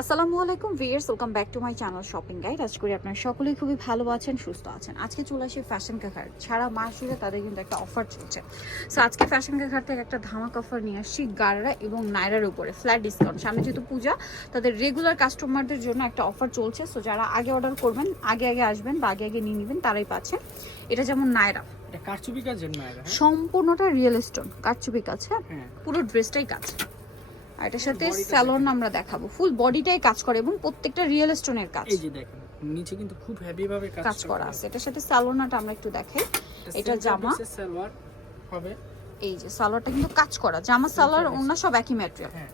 আসসালামু আলাইকুম viewers welcome back to my channel shopping guide. আজ করি আপনারা সকলেই খুবই ভালো আছেন সুস্থ আছেন। আজকে চলে আসি ফ্যাশন কাকার। সারা মাস জুড়ে তাদের কিন্তু একটা অফার চলছে। সো আজকে ফ্যাশন কাকার থেকে একটা ধামাক অফার নিয়ে আসছি গাড়রা এবং নাইরার উপরে ফ্ল্যাট ডিসকাউন্ট সামনে যেহেতু পূজা তাদের রেগুলার কাস্টমারদের জন্য একটা অফার চলছে। সো যারা আগে অর্ডার করবেন আগে আগে আসবেন বা আগে আগে নিয়ে নেবেন তারাই পাচ্ছেন। এটা যেমন নায়রা। এটা কারচুপি কাজের না হ্যাঁ? সম্পূর্ণটা রিয়েল স্টোন কারচুপি কাজ হ্যাঁ? হ্যাঁ। পুরো ড্রেসটাই কাজ। আর এটার সাথে স্যালন আমরা দেখাবো। ফুল বডিটাই কাজ করে এবং প্রত্যেকটা রিয়েল স্টোনের কাজ। এই যে দেখেন নিচে কিন্তু খুব হেভি ভাবে কাজ করা আছে। এটার সাথে স্যালোনাটা আমরা একটু দেখাই। এটা জামা। সালোয়ার হবে। এই যে সালোয়ারটা কিন্তু কাজ করা। জামা সালোয়ার অন্য সব একই ম্যাটেরিয়াল হ্যাঁ।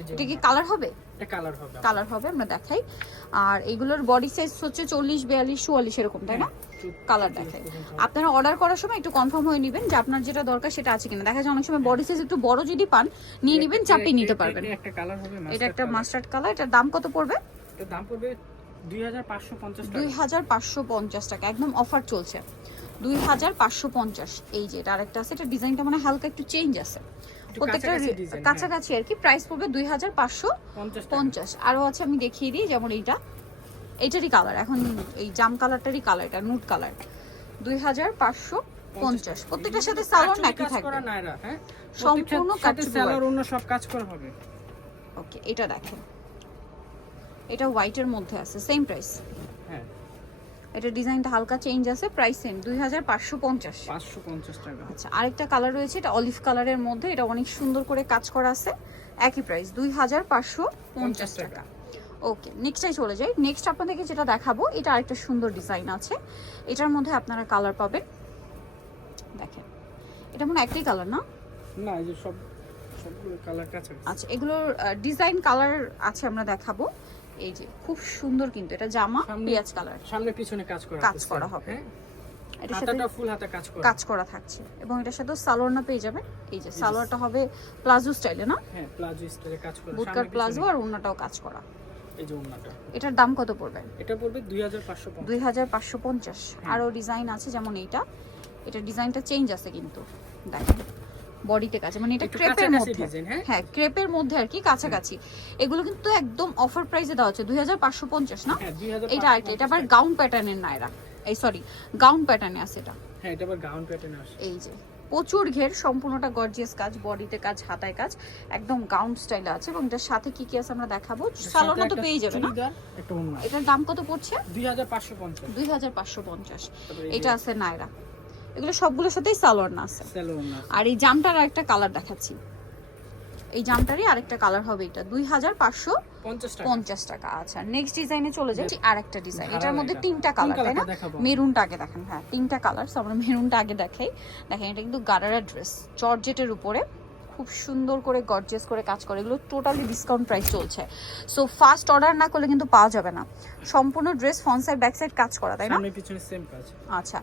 এটা কি কালার হবে? এটা কালার হবে কালার হবে আমরা দেখাই। আর এইগুলোর বডি সাইজ হচ্ছে চল্লিশ বিয়াল্লিশ চুয়াল্লিশ এরকম তাই না? কালার দেখাই। আপনারা অর্ডার করার সময় একটু কনফার্ম হয়ে নেবেন যে আপনার যেটা দরকার সেটা আছে কিনা। দেখা যায় অনেক সময় বডি সাইজ একটু বড় যদি পান নিয়ে নেবেন চাপিয়ে নিতে পারবেন। এটা একটা কালার হবে এটা একটা মাস্টার্ড কালার এটার দাম কত পড়বে? দাম পড়বে 2550 দুই টাকা। হাজার পাঁচশো পঞ্চাশ টাকা একদম অফার চলছে। দুই হাজার পাঁচশো পঞ্চাশ এই যে এটা আরেকটা আছে এটা ডিজাইনটা মানে হালকা একটু চেঞ্জ আছে। প্রত্যেকটা কাছাকাছি হ্যাঁ। আর কি প্রাইস পড়বে দুই হাজার পাঁচশো পঞ্চাশ আরও আছে আমি দেখিয়ে দিই যেমন এইটা। এইটারই কালার এখন এই জাম কালারটারই কালার এটা নুট কালার দুই হাজার পাঁচশো পঞ্চাশ। প্রত্যেকটার সাথে সালোয়ার নাকি থাকবে। হ্যাঁ? সম্পূর্ণ সালোয়ার অন্য সব কাজ করা হবে। ওকে এটা দেখেন। এটা হোয়াইটের মধ্যে আছে সেম প্রাইস এটা ডিজাইনটা হালকা চেঞ্জ আছে প্রাইস সেম দুই হাজার পাঁচশো পঞ্চাশ। 550 টাকা। আচ্ছা আরেকটা কালার রয়েছে এটা অলিভ কালারের মধ্যে এটা অনেক সুন্দর করে কাজ করা আছে একই প্রাইস দুই হাজার পাঁচশো পঞ্চাশ টাকা। ওকে নেক্সটাই চলে যাই। নেক্সট আপনাদেরকে যেটা দেখাবো এটা আরেকটা সুন্দর ডিজাইন আছে। এটার মধ্যে আপনারা কালার পাবেন দেখেন এটা মনে একটাই কালার না? না এই যে সব সবগুলো কালার কাছাকাছি। আচ্ছা এগুলোর ডিজাইন কালার আছে আমরা দেখাবো। এই যে খুব সুন্দর কিন্তু এটা জামা পেঁয়াজ কালার সামনে পিছনে কাজ করা কাজ করা হবে। হ্যাঁ? এটার সাথে ফুল হাতে কাজ করা। কাজ করা থাকছে। এবং এটার সাথে সালোয়ার পেয়ে যাবেন এই যে সালোয়ারটা হবে প্লাজো স্টাইলে না? হ্যাঁ প্লাজো স্টাইলে কাজ করা। বুটকার প্লাজো আর ওন্নাটাও কাজ করা। এই যে ওন্নাটা এটার দাম কত পড়বে? এটা পড়বে 2550 দুই হাজার পাঁচশো পঞ্চাশ। হ্যাঁ। আরও ডিজাইন আছে যেমন এইটা। এটা ডিজাইনটা চেঞ্জ আছে কিন্তু। দেখেন। বডিতে কাছে মানে এটা ক্রেপের মধ্যে। হ্যাঁ? হ্যাঁ ক্রেপের মধ্যে আর কি কাছাকাছি। এগুলো কিন্তু একদম অফার প্রাইসে দেওয়া হচ্ছে দুই হাজার পাঁচশো পঞ্চাশ না? হ্যাঁ 2550 এটা আরেকটা এটা আবার গাউন প্যাটার্নের নায়রা। এই সরি গাউন প্যাটার্নে আছে এটা। হ্যাঁ এটা আবার গাউন প্যাটার্নে আসে এই যে প্রচুর ঘের সম্পূর্ণটা গর্জিয়াস কাজ বডিতে কাজ হাতায় কাজ একদম গাউন স্টাইলে আছে এবং এটার সাথে কি কি আছে আমরা দেখাবো? সাথে তো পেয়ে যাবে না? এটার দাম কত পড়ছে? 2550 দুই হাজার পাঁচশো পঞ্চাশ। এটা আছে নায়রা। এগুলো সবগুলোর সাথেই সালোয়ার না আছে। আর এই জামটার আরেকটা কালার দেখাচ্ছি। এই জামটারই আরেকটা কালার হবে এটা। দুই হাজার পাঁচশো পঞ্চাশ টাকা। আচ্ছা। নেক্সট ডিজাইনে চলে যাচ্ছি আরেকটা ডিজাইন এটার মধ্যে তিনটা কালার তাই না? মেরুনটা আগে দেখেন। হ্যাঁ তিনটা কালার। আমরা মেরুনটা আগে দেখাই। দেখেন এটা কিন্তু গারারা ড্রেস জর্জেটের উপরে। খুব সুন্দর করে গর্জিয়াস করে কাজ করে। এগুলো টোটালি ডিসকাউন্ট প্রাইস চলছে। সো ফার্স্ট অর্ডার না করলে কিন্তু পাওয়া যাবে না। সম্পূর্ণ dress front side back side কাজ করা তাই না? সামনে পিছনে সেম কাজ। আচ্ছা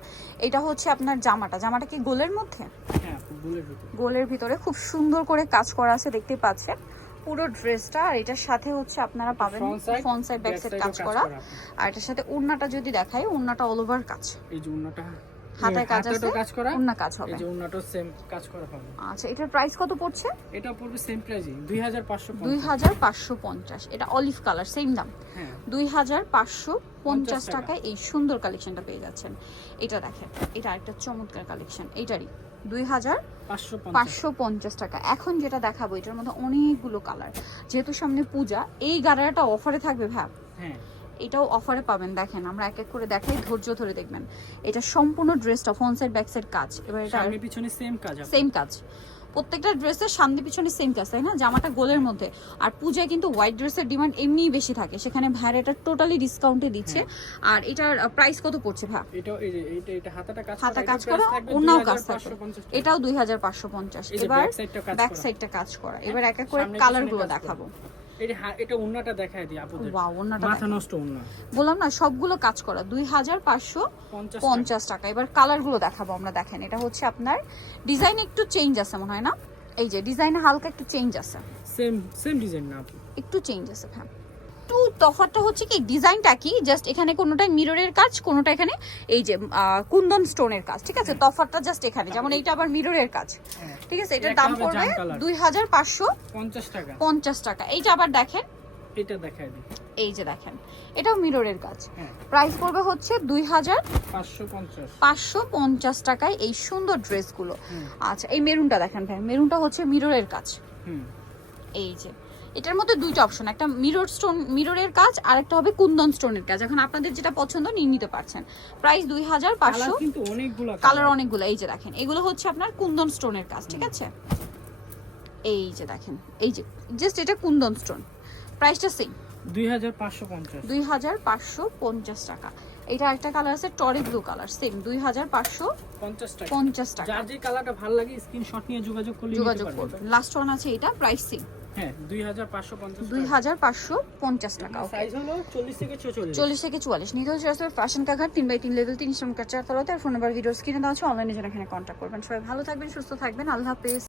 এটা হচ্ছে আপনার জামাটা। জামাটা কি গোলের মধ্যে? হ্যাঁ বুলের ভিতরে। গোলের ভিতরে। খুব সুন্দর করে কাজ করা আছে দেখতে পাচ্ছেন। পুরো ড্রেসটা আর এটার সাথে হচ্ছে আপনারা পাবেন ফ্রন্ট সাইড ব্যাক সাইড কাজ করা। আর এটার সাথে ওড়নাটা যদি দেখাই ওড়নাটা অল ওভার কাজ। এই যে ওন্নাটা হাতায় কাজ আছে কাজ করা ওড়না কাজ হবে। এই যে ওন্নাটাও সেম কাজ করা হবে। আচ্ছা এটার প্রাইস কত পড়ছে? এটা পড়বে সেম প্রাইসই 2550 দুই হাজার পাঁচশো পঞ্চাশ এটা অলিভ কালার সেম দাম। হ্যাঁ। দুই হাজার পাঁচশো পঞ্চাশ টাকায় এই সুন্দর কালেকশনটা পেয়ে যাচ্ছেন। এটা দেখেন এটা একটা চমৎকার কালেকশন এটারই। দুই হাজার 550 পাঁচশো পঞ্চাশ টাকা। এখন যেটা দেখাবো এটার মধ্যে অনেকগুলো কালার যেহেতু সামনে পূজা এই গাড়াটা অফারে থাকবে ভ্যাপ হ্যাঁ। এটাও অফারে পাবেন দেখেন আমরা এক এক করে দেখাই ধৈর্য ধরে দেখবেন। এটা সম্পূর্ণ ড্রেসটা ফোন সাইড ব্যাক সাইড কাজ। এবার এটা সামনে পিছনে সেম কাজ আছে সেম কাজ। প্রত্যেকটা ড্রেসের সামনে পিছনে সেম কাজ তাই না? জামাটা গোলের মধ্যে। আর পূজায় কিন্তু হোয়াইট ড্রেসের ডিমান্ড এমনিই বেশি থাকে। সেখানে ভাইয়ের এটা টোটালি ডিসকাউন্টে দিচ্ছে। আর এটার প্রাইস কত পড়ছে ভাই হাতা কাজ করা অন্যও কাজ থাকবে। 2550 টাকা। এটাও দুই হাজার পাঁচশো পঞ্চাশ। এবার ব্যাক সাইডটা কাজ করা। এবার এক এক করে সামনে কালারগুলো দেখাবো। এই এটা ওন্নাটা দেখায় দিই আপুদের। ওয়াও ওন্নাটা মাথা নষ্ট ওন্না বললাম না সবগুলো কাজ করা দুই হাজার পাঁচশো পঞ্চাশ টাকা। এবার কালারগুলো দেখাবো আমরা দেখেন এটা হচ্ছে আপনার ডিজাইন একটু চেঞ্জ আছে মনে হয় না? এই যে ডিজাইনে হালকা একটু চেঞ্জ আছে। সেম সেম ডিজাইন না আপু। একটু চেঞ্জ আছে হ্যাঁ। একটু তফাৎটা হচ্ছে কি ডিজাইনটা কি জাস্ট এখানে কোনোটা মিররের কাজ কোনোটা এখানে এই যে কুন্দন স্টোনের কাজ ঠিক আছে? তফাৎটা জাস্ট এখানে যেমন এইটা আবার মিররের কাজ হ্যাঁ। ঠিক আছে? এটার দাম পড়বে দুই হাজার পাঁচশো 50 টাকা। পঞ্চাশ টাকা। এইটা আবার দেখেন। এটা দেখায় দিই। এই যে দেখেন এটাও মিররের কাজ। হ্যাঁ। প্রাইস পড়বে হচ্ছে দুই হাজার পাঁচশো পঞ্চাশ। পঞ্চাশ। টাকায় এই সুন্দর ড্রেসগুলো আচ্ছা এই মেরুনটা দেখেন ভাই মেরুনটা হচ্ছে মিররের কাজ। এই যে এটার মধ্যে দুইটা অপশন একটা মিরর স্টোন মিররের কাজ আর একটা হবে কুন্দন স্টোনের কাজ। এখন আপনাদের যেটা পছন্দ নিয়ে নিতে পারছেন। প্রাইস দুই হাজার পাঁচশো। কালার অনেকগুলো এই যে দেখেন এগুলো হচ্ছে আপনার কুন্দন স্টোনের কাজ ঠিক আছে? এই যে দেখেন এই যে জাস্ট এটা কুন্দন স্টোন প্রাইসটা সেম দুই হাজার পাঁচশো পঞ্চাশ। টাকা। এটা একটা কালার আছে টরি ব্লু কালার সেম দুই হাজার পাঁচশো পঞ্চাশ টাকা। যার যে কালারটা ভালো লাগে স্ক্রিনশট নিয়ে যোগাযোগ করলে যোগাযোগ। করবেন। লাস্ট ওয়ান আছে এটা প্রাইস সেম হ্যাঁ দুই হাজার পাঁচশো পঞ্চাশ দুই হাজার পাঁচশো পঞ্চাশ টাকা okay? সাইজ চল্লিশ থেকে চুয়াল্লিশ। ফ্যাশন কাঘাট তিন বাই তিন লেভেল তিন আর ফোন নাম্বার ভিডিও কিনে দেওয়া আছে। অনলাইনে যেন এখানে কন্ট্যাক্ট করবেন। সবাই ভালো থাকবেন সুস্থ থাকবেন। আল্লাহ হাফেজ।